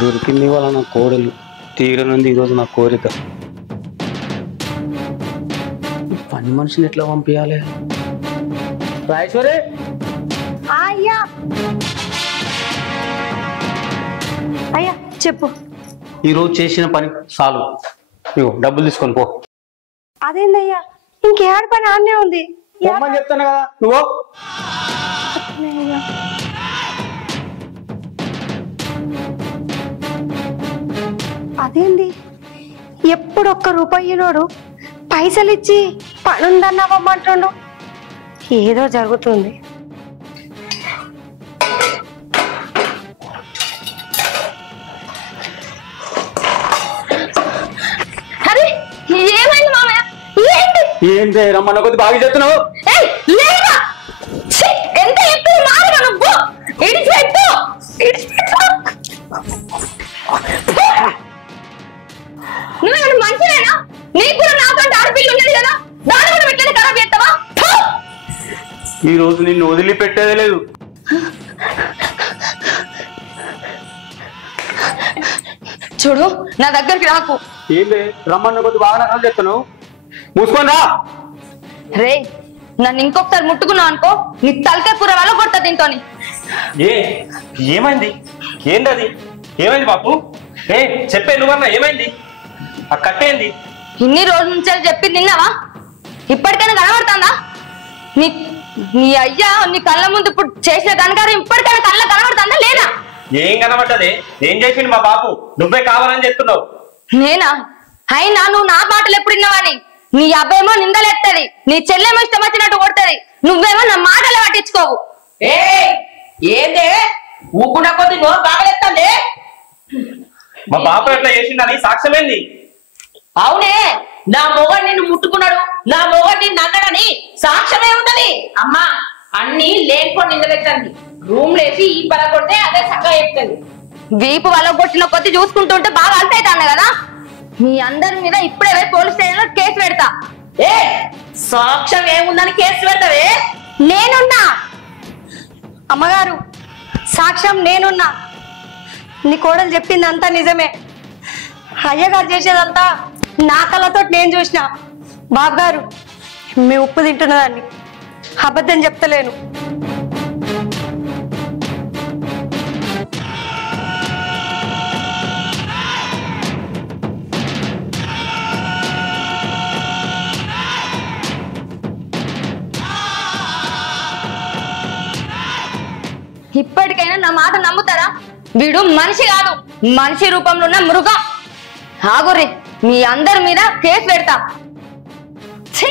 దొరికింది వాళ్ళ నా కోడలు తీరనుంది ఈరోజు నా కోరిక. పని మనిషిని ఎట్లా పంపించాలి? రాజేశ్వరి అయ్యా అయ్యా చెప్పు. ఈరోజు చేసిన పని చాలు, ఇగో డబ్బులు తీసుకొని పో. అదేందయ్యా ఇంకేడు పని ఆనే ఉంది. పొమ్మని చెప్తాను కదా నువ్వు. అదేంది ఎప్పుడు ఒక్క రూపాయినోడు పైసలు ఇచ్చి పనుందన్నావమ్మంటుండు. ఏదో జరుగుతుంది. అరే ఏమైంది మామయ్య? ఏంటి రమ్మన్న కొద్ది బాగా చెప్తున్నావు. ఎంత ఎప్పుడు మారగా నువ్వు ఇడిచిపెట్టు. నువ్వేమైనా మంచిదేనా? నీకు కూడా నాకంటే ఆడపిల్ల ఉన్నది కదా, దాన్ని కూడా పెట్టలేదు ఖరాబ్ చేస్తావా? ఈ రోజు నిన్ను వదిలిపెట్టేదే లేదు. చూడు నా దగ్గరికి రాకు. ఏంటి రమ్మన్న కొద్ది బాగా నకలు చెప్తున్నావు. మూసుకొని రా. రే నన్ను ఇంకొకసారి ముట్టుకున్నావు అనుకో, నీ తలకాయ కూర వల్ల కొడతా దీంతో. ఏమైంది? ఏంది? ఏమైంది బాపు? చెప్పే నువ్వన్నా ఏమైంది? ఆ కట్టేంది? ఇన్ని రోజుల నుంచి చెప్పి నిన్నావా? ఇప్పటికైనా కనబడుతుందా? నీ నీ అయ్యా నీ కళ్ళ ముందు ఇప్పుడు చేసిన కనకారం ఇప్పటికైనా కళ్ళ కనబడుతుందా లేదా? ఏం కనబడ్డది? ఏం చేసిండు మా బాపు? నువ్వే కావాలని చెప్తున్నావు. నేనా? అయినా నువ్వు నా మాటలు ఎప్పుడు విన్నావని? నీ అబ్బాయేమో నిందలెత్తది, నీ చెల్లెమో ఇష్టం వచ్చినట్టు కొడుతుంది, నువ్వేమో నా మాటలు పట్టించుకోవు. ఏందే ఊపున కొద్ది నోరు బాగలెత్తండి. మా బాపు ఎట్లా చేసిండని సాక్ష్యమేంది? అవునే, నా మొగడు నిన్ను ముట్టుకున్నాడు, నా మొగడు నిన్ను అన్నాడని సాక్ష్యమే ఉన్నది. అమ్మా అన్ని లేకపోతే నిందలెత్తండి. రూమ్ లేసి ఈ పల కొడితే అదే చక్కగా చెప్తుంది. వీపు వల్ల కొట్టిన కొద్ది చూసుకుంటుంటే బాగా అల్తైతాను కదా. మీ అందరి మీద ఇప్పుడే పోలీస్ స్టేషన్ లో కేసు పెడతా. సాక్ష్యం ఏముందని కేసు పెడతావే? నేనున్నా అమ్మగారు, సాక్ష్యం నేనున్నా. నీ కోడలు చెప్పింది అంతా నిజమే. అయ్యగారు చేసేదంతా నా కళ్ళతో నేను చూసిన. బాబు గారు మీ ఉప్పు తింటున్నదాన్ని, అబద్ధం చెప్తలేను. ఇప్పటికైనా నా మాట నమ్ముతారా? వీడు మనిషి కాదు, మనిషి రూపంలో ఉన్న మృగం. ఆగుర్రి, మీ అందరి మీద కేసు పెడతా. ఛీ!